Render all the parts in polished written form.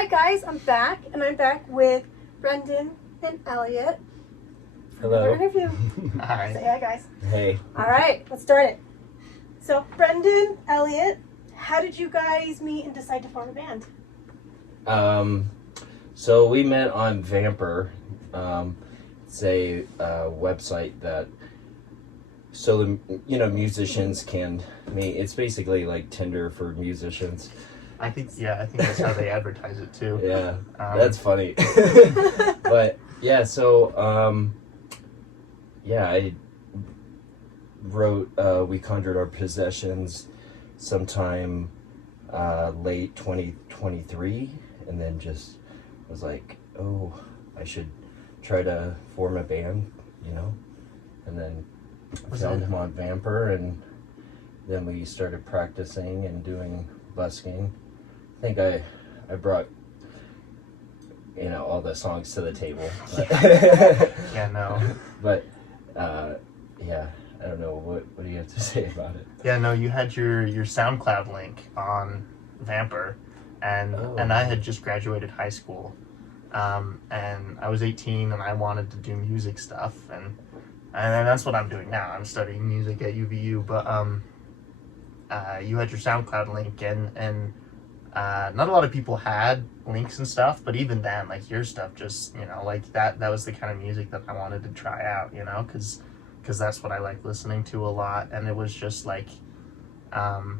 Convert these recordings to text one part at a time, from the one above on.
right, guys, I'm back, and I'm back with Brendan and Elliot. Hello. Another interview. Hi. Say hi, guys. Hey. All right, let's start it. So, Brendan, Elliot, how did you guys meet and decide to form a band? So we met on Vamper. It's a website that musicians can meet. It's basically like Tinder for musicians. I think that's how they advertise it too. Yeah, that's funny. But yeah, so I wrote We Conjured Our Possessions sometime late 2023, and then just was like, oh, I should try to form a band, and then found him on Vamper, and then we started practicing and doing busking. I think I brought all the songs to the table. But Yeah, no. But I don't know, what do you have to say about it? Yeah, no, you had your SoundCloud link on Vamper, and I had just graduated high school, and I was 18 and I wanted to do music stuff, and that's what I'm doing now. I'm studying music at UVU, but you had your SoundCloud link, and not a lot of people had links and stuff, but even then, like, your stuff just, like that was the kind of music that I wanted to try out, because that's what I like listening to a lot, and it was just like and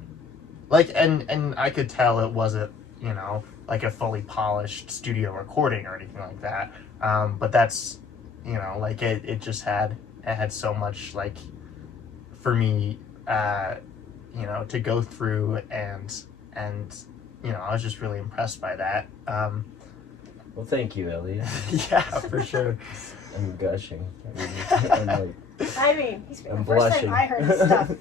I could tell it wasn't, like a fully polished studio recording or anything like that, but that's, like it just had so much, like, for me, to go through, and I was just really impressed by that. Well, thank you, Elliot. Yeah, for sure. I'm gushing. I'm blushing. First time I heard this stuff.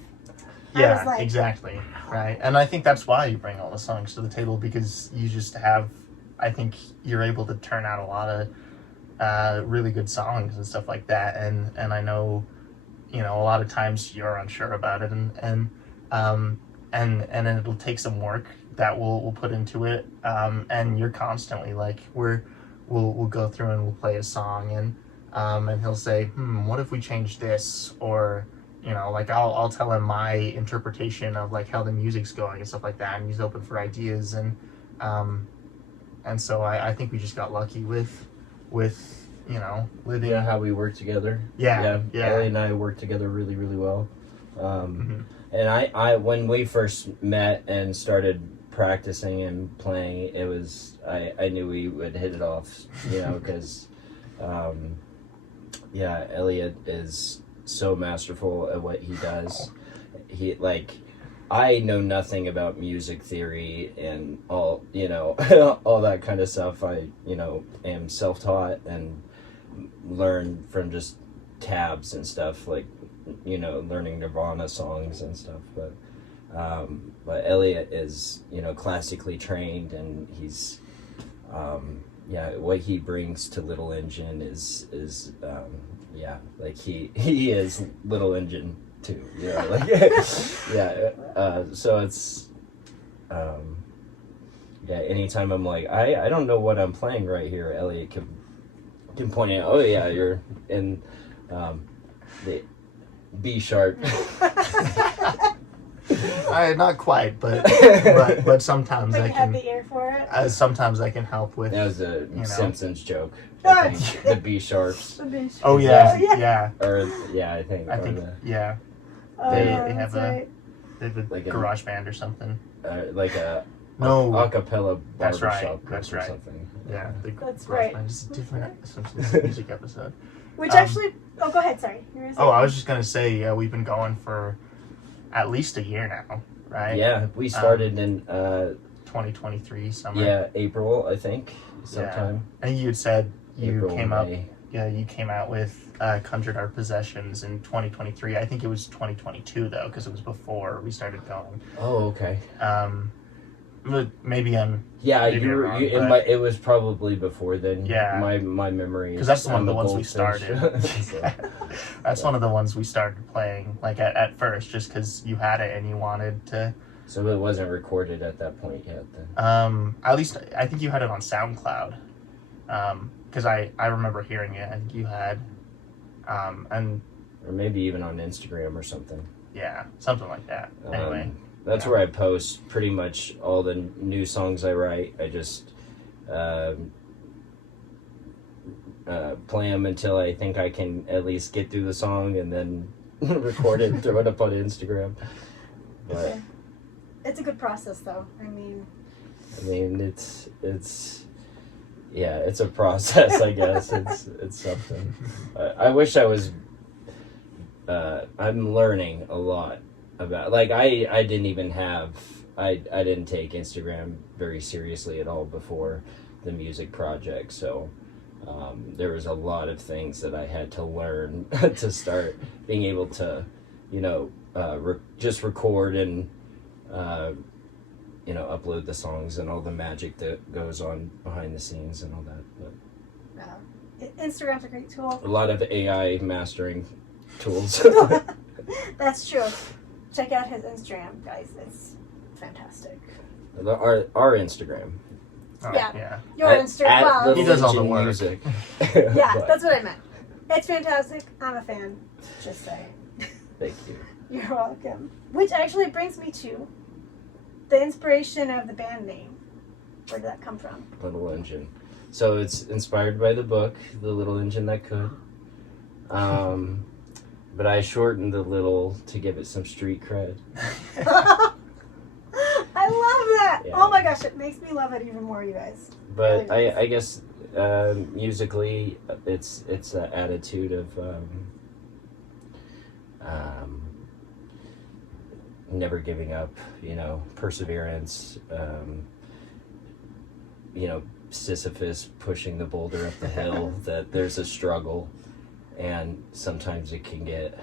Yeah, I was like, exactly. Right. And I think that's why you bring all the songs to the table, because you just I think you're able to turn out a lot of really good songs and stuff like that. And I know, a lot of times you're unsure about it, and then it'll take some work that we'll put into it. And you're constantly like, we'll go through and we'll play a song, and he'll say, what if we change this? Or, like I'll tell him my interpretation of like how the music's going and stuff like that, and he's open for ideas, and so I think we just got lucky with living. Yeah, how we work together. Yeah. Ellie and I work together really, really well. And I when we first met and started practicing and playing, it was I knew we would hit it off, because Elliot is so masterful at what he does. I know nothing about music theory and all, all that kind of stuff. I, am self-taught and learn from just tabs and stuff, like, learning Nirvana songs and stuff. But Elliot is, classically trained, and he's, what he brings to Little Engine is like he is Little Engine too, so it's, anytime I'm like, I don't know what I'm playing right here, Elliot can point out, oh yeah, you're in, the B sharp. Not quite, but sometimes but I you have can. the ear for it. Sometimes I can help with. That was a Simpsons joke. Ah! I think. The B sharps. Oh yeah, yeah. Or I think. Yeah. They have right. They have a Like a- garage band or something. Like a No. acapella That's right, barbershop group that's or right. something. Yeah, the That's garage right. band is a different Simpsons music episode. Which actually, go ahead, sorry. You were saying- Oh, I was just gonna say we've been going for at least a year now, right? Yeah, we started in 2023 summer. April, I think, sometime. And you had said you April, came May. you came out with Conjured Our Possessions in 2023. I think it was 2022 though, because it was before we started going. Oh, okay. But maybe I'm. Yeah, maybe I'm wrong, it was probably before then. Yeah. My memory. Because that's one I'm of the a ones we goldfish. started. So, That's one of the ones we started playing, like at first, just because you had it and you wanted to So it wasn't recorded at that point yet then? At least I think you had it on SoundCloud. Because I remember hearing it. I think you had, and Or maybe even on Instagram or something. yeah, something like that. Anyway, That's where I post pretty much all the new songs I write. I just play them until I think I can at least get through the song, and then record it and throw it up on Instagram. But It's a good process, though. I mean, it's yeah, it's a process. I guess it's something. I wish I was. I'm learning a lot about, like, I didn't even have, I didn't take Instagram very seriously at all before the music project, so there was a lot of things that I had to learn to start being able to, you know, just record and you know, upload the songs and all the magic that goes on behind the scenes and all that. But Instagram's a great tool. a lot of AI mastering tools. That's true. Check out his Instagram, guys. It's fantastic. Our Instagram. oh, Yeah. yeah. Your Instagram. At Wow. Little He does all the Engine work. Music. Yeah, But that's what I meant. It's fantastic. I'm a fan. Just saying. thank you. You're welcome. Which actually brings me to the inspiration of the band name. Where did that come from? Little Engine. So it's inspired by the book, The Little Engine That Could. But I shortened the little to give it some street cred. I love that. Yeah. Oh my gosh, it makes me love it even more, you guys. But Really I guess musically, it's an attitude of never giving up, you know, perseverance, you know, Sisyphus pushing the boulder up the hill, that there's a struggle, and sometimes it can get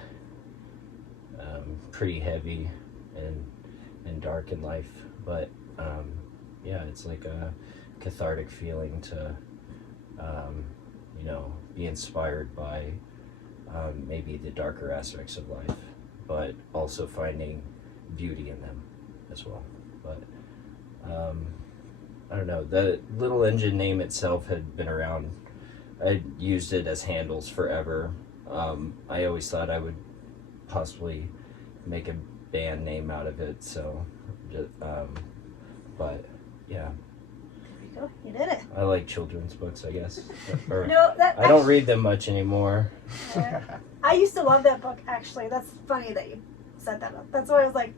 pretty heavy and dark in life, but yeah, it's like a cathartic feeling to you know, be inspired by maybe the darker aspects of life, but also finding beauty in them as well. But I don't know, the Little Engine name itself had been around. I used it as handles forever. I always thought I would possibly make a band name out of it, so but yeah, There you go. You did it. I like children's books, I guess. Or, No, that I don't read them much anymore. I used to love that book, actually. That's funny that you said that. That's why I was like,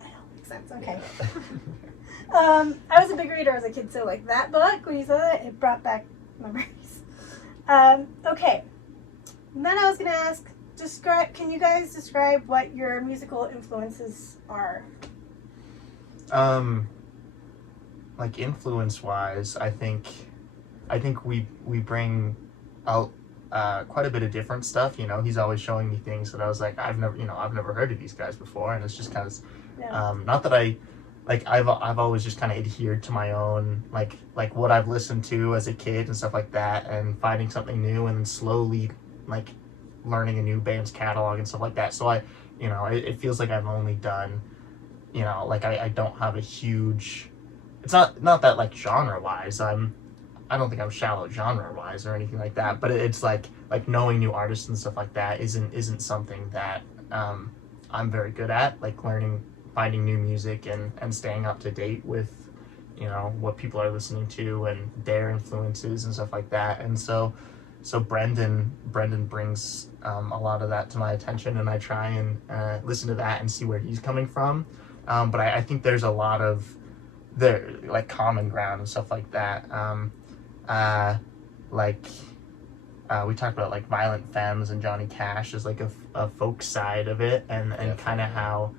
that all makes sense. Okay. I was a big reader as a kid, so like that book, when you said that, it brought back memories. Okay. And then I was going to ask, can you guys describe what your musical influences are? Like influence wise, I think we bring out quite a bit of different stuff. You know, he's always showing me things that I was like, I've never heard of these guys before, and it's just kind of Yeah. not that I've always just kind of adhered to my own like what I've listened to as a kid and stuff like that, and finding something new and then slowly like learning a new band's catalog and stuff like that. So it feels like I've only done, you know, like I don't have a huge, it's not that like genre wise I don't think I'm shallow genre wise or anything like that, but it's like knowing new artists and stuff like that isn't something that I'm very good at, like finding new music and staying up to date with, you know, what people are listening to and their influences and stuff like that. And so Brendan brings a lot of that to my attention, and I try and listen to that and see where he's coming from. But I think there's a lot of like common ground and stuff like that. We talked about like Violent Femmes and Johnny Cash as like a folk side of it, and kind of how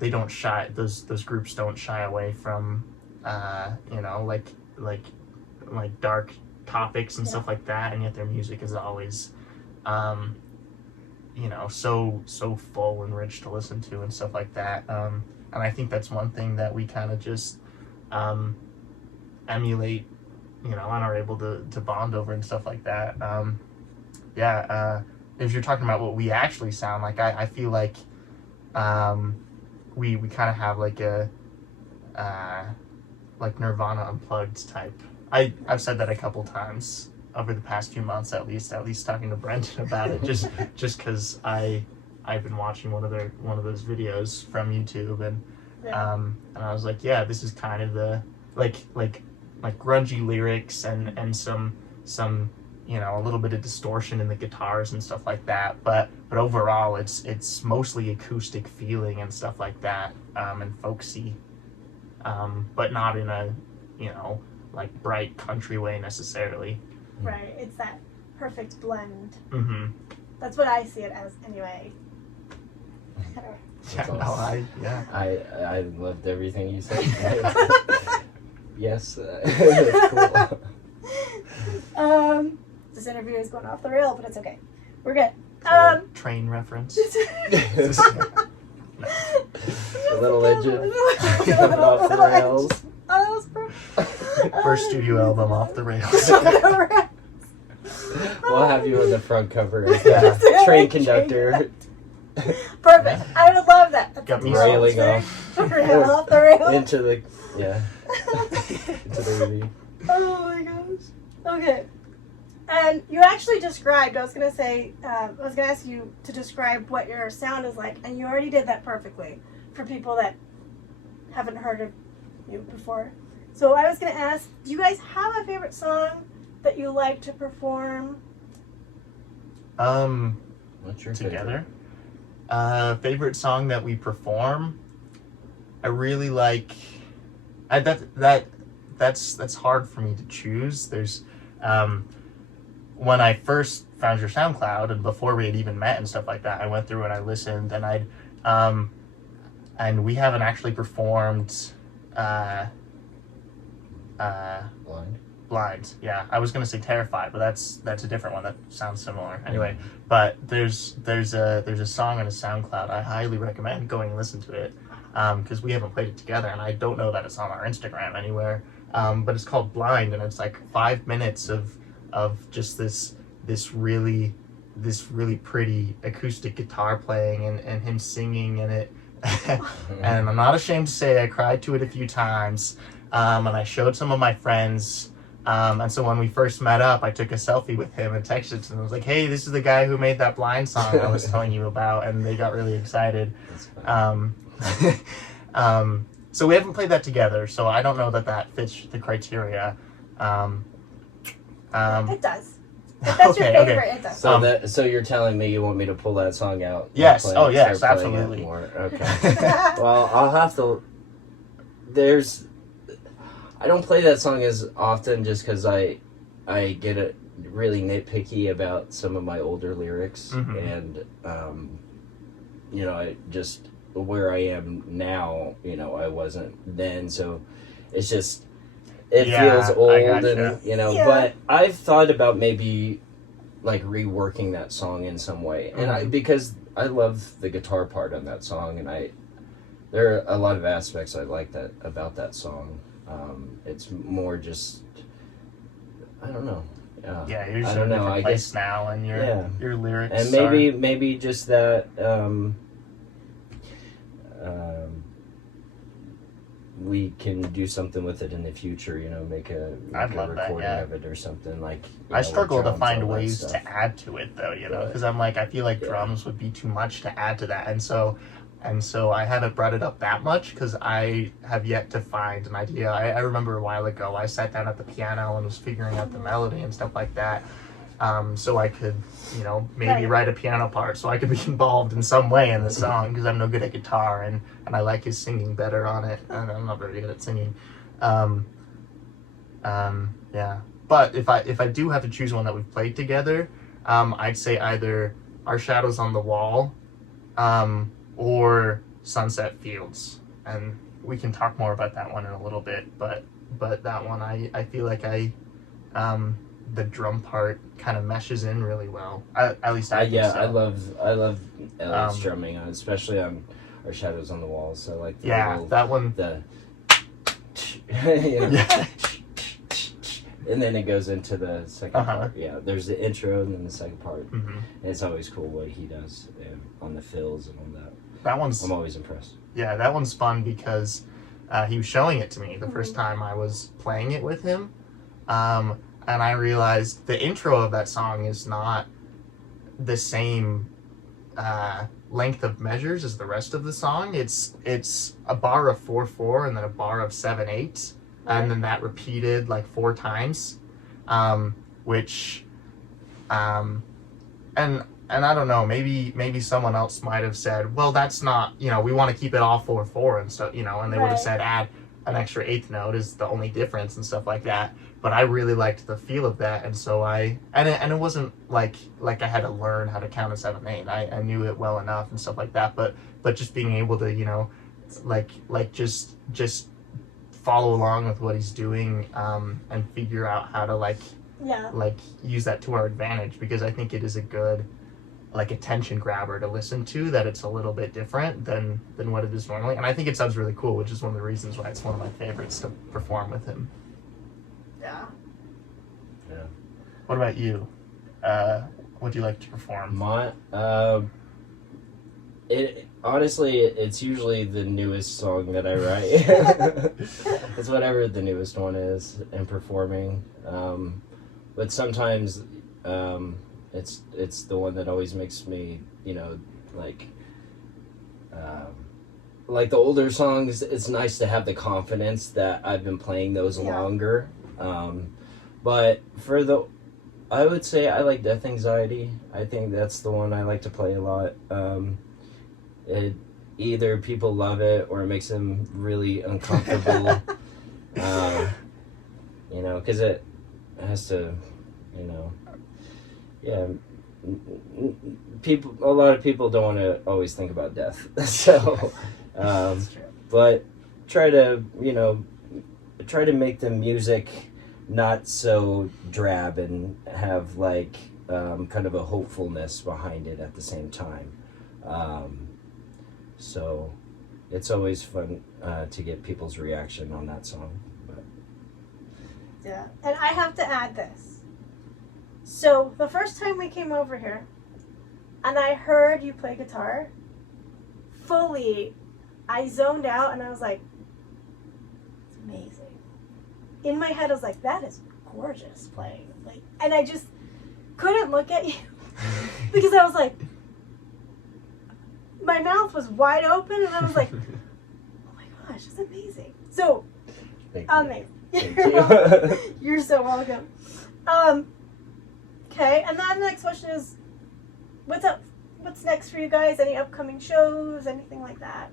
they don't shy, those groups don't shy away from you know, like dark topics and stuff like that, and yet their music is always you know, so full and rich to listen to and stuff like that. And I think that's one thing that we kind of just emulate, you know, and are able to bond over and stuff like that. If you're talking about what we actually sound like, I feel like we kind of have like a like Nirvana Unplugged type. I've said that a couple times over the past few months, at least talking to Brendan about it, just because I've been watching one of those videos from YouTube, and I was like, yeah, this is kind of the like grungy lyrics and some a little bit of distortion in the guitars and stuff like that, but overall it's mostly acoustic feeling and stuff like that, and folksy, but not in a like bright country way necessarily. Right, it's that perfect blend. Mm-hmm. That's what I see it as, anyway. That's awesome. I loved everything you said. Yes, that's cool. This interview is going off the rail, but it's okay. We're good. Train reference. A little legend. Off the rails. Oh, that was perfect. First studio album off the rails. We'll have you on the front cover as the train conductor. Perfect. I would love that. That's Got me railing off. Rail off the rails. Into the movie. Oh my gosh. Okay. And you actually described, I was going to ask you to describe what your sound is like, and you already did that perfectly for people that haven't heard of you before. So I was going to ask, do you guys have a favorite song that you like to perform? What's your together? Favorite song that we perform? I really like. That's hard for me to choose. There's when I first found your SoundCloud and before we had even met and stuff like that, I went through and I listened, and and we haven't actually performed Blind. Yeah, I was gonna say Terrified, but that's a different one that sounds similar. Anyway, but there's a song on a SoundCloud I highly recommend going and listen to it, because we haven't played it together, and I don't know that it's on our Instagram anywhere. But it's called Blind, and it's like 5 minutes of just this really pretty acoustic guitar playing and him singing in it. And I'm not ashamed to say I cried to it a few times, and I showed some of my friends, and so when we first met up, I took a selfie with him and texted to them. I was like, hey, this is the guy who made that Blind song I was telling you about, and they got really excited. So we haven't played that together, so I don't know that fits the criteria. It does. If that's your favorite, it does. So you're telling me you want me to pull that song out? Yes. Play Oh, it, yes, start playing it absolutely. more? Okay. Well, I'll have to. I don't play that song as often just because I get really nitpicky about some of my older lyrics, and I just where I am now, I wasn't then, so it's just. It feels old, and but I've thought about maybe like reworking that song in some way, and because I love the guitar part on that song, and there are a lot of aspects I like about that song. It's more just I don't know. You're just in a different place now, and your lyrics, and maybe just that. We can do something with it in the future, make a recording of it or something like. I struggle to find ways to add to it though, because I'm like, I feel like drums would be too much to add to that, and so I haven't brought it up that much because I have yet to find an idea. I remember a while ago I sat down at the piano and was figuring out the melody and stuff like that, so I could maybe write a piano part so I could be involved in some way in the song, because I'm no good at guitar, and I like his singing better on it, and I'm not very good at singing. But if I do have to choose one that we've played together, I'd say either Our Shadows on the Wall or Sunset Fields, and we can talk more about that one in a little bit, but that one I feel like the drum part kind of meshes in really well. At least I think so. I love Elliot's drumming, especially on Our Shadows on the Wall. So like that one. And then it goes into the second part. Yeah, there's the intro and then the second part. And it's always cool what he does on the fills and all that. That one's I'm always impressed. Yeah, that one's fun because he was showing it to me the first time I was playing it with him. And I realized the intro of that song is not the same length of measures as the rest of the song. It's a bar of 4/4 and then a bar of 7/8, and then that repeated like 4 times, which and I don't know, maybe someone else might have said, well, that's not, we want to keep it all 4/4 and stuff, and they would have said add an extra 8th note is the only difference and stuff like that. But I really liked the feel of that, and so it wasn't like I had to learn how to count a 7/8. I knew it well enough and stuff like that. But just being able to just follow along with what he's doing, and figure out how to use that to our advantage, because I think it is a good attention grabber to listen to, that it's a little bit different than what it is normally, and I think it sounds really cool, which is one of the reasons why it's one of my favorites to perform with him. Yeah. What about you? What do you like to perform? It's usually the newest song that I write. It's whatever the newest one is in performing. But sometimes it's the one that always makes me, like the older songs, it's nice to have the confidence that I've been playing those longer. But I would say I like Death Anxiety. I think that's the one I like to play a lot. Either people love it or it makes them really uncomfortable. Because it has to, a lot of people don't want to always think about death. So, but try to make the music not so drab and have kind of a hopefulness behind it at the same time. So it's always fun to get people's reaction on that song. But. Yeah, and I have to add this. So the first time we came over here, and I heard you play guitar, fully, I zoned out and I was like, it's amazing. In my head, I was like, that is gorgeous playing. And I just couldn't look at you because I was like, my mouth was wide open and I was like, oh my gosh, it's amazing. So, amazing. Thank you. You're so welcome. Okay, and then the next question is, what's up? What's next for you guys? Any upcoming shows? Anything like that?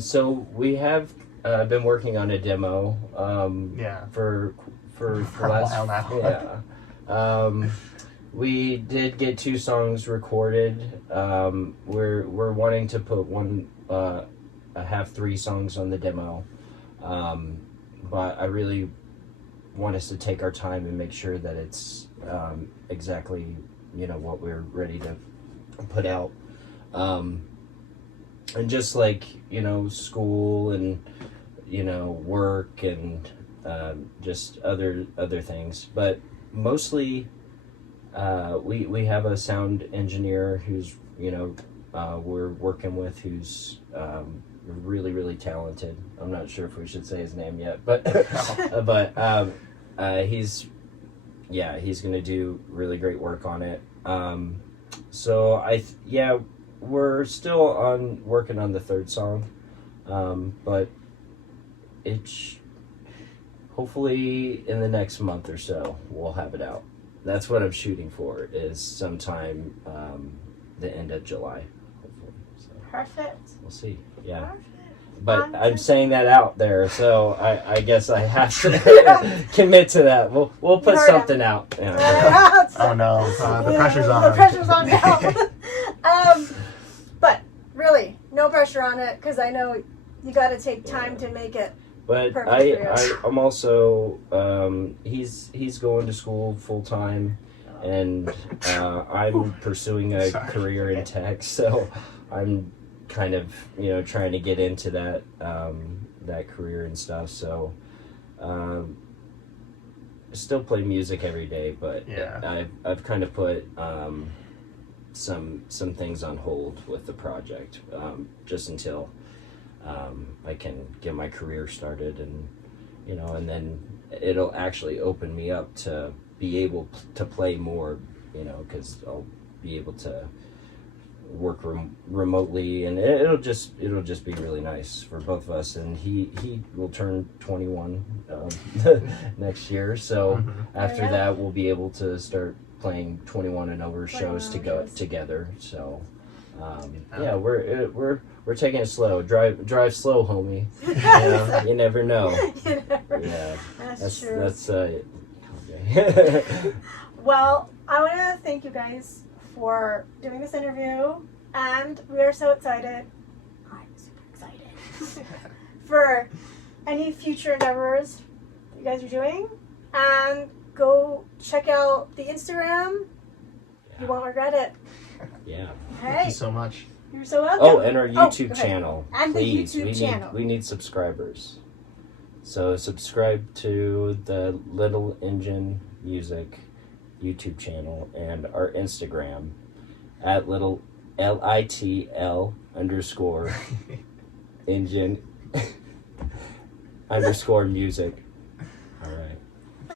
So we have been working on a demo. For a while now. Yeah. We did get 2 songs recorded. We're wanting to put have 3 songs on the demo. But I really want us to take our time and make sure that it's exactly what we're ready to put out. And just school and work and just other things, but mostly we have a sound engineer who's we're working with, who's really, really talented. I'm not sure if we should say his name yet, but he's going to do really great work on it. So we're still working on the 3rd song, but it's hopefully in the next month or so we'll have it out. That's what I'm shooting for, is sometime the end of July, hopefully. So Perfect. we'll see. Yeah. Perfect. But I'm saying that out there, so I guess I have to commit to that. We'll put something out. Yeah. Oh no, the pressure's on. The pressure's on now. But really, no pressure on it, because I know you got to take time to make it. But I'm also he's going to school full time, and I'm pursuing a career in tech, so I'm kind of trying to get into that that career and stuff. So still play music every day, but I've kind of put some things on hold with the project, just until I can get my career started, and and then it'll actually open me up to be able to play more, because I'll be able to work remotely, and it'll just be really nice for both of us. And he will turn 21 next year, so after that we'll be able to start playing 21 and over shows together. So yeah, we're taking it slow. Drive slow, homie. You never know. Yeah, That's true. That's okay. Well, I want to thank you guys for doing this interview, and we are so excited. I'm super excited for any future endeavors that you guys are doing, and go check out the Instagram. You won't regret it. Yeah. Hey, Thank you so much. you're so welcome. Oh, and our YouTube channel. And Please, the YouTube channel. We need subscribers. So subscribe to the Little Engine Music YouTube channel and our Instagram at little LITL _ engine _ music.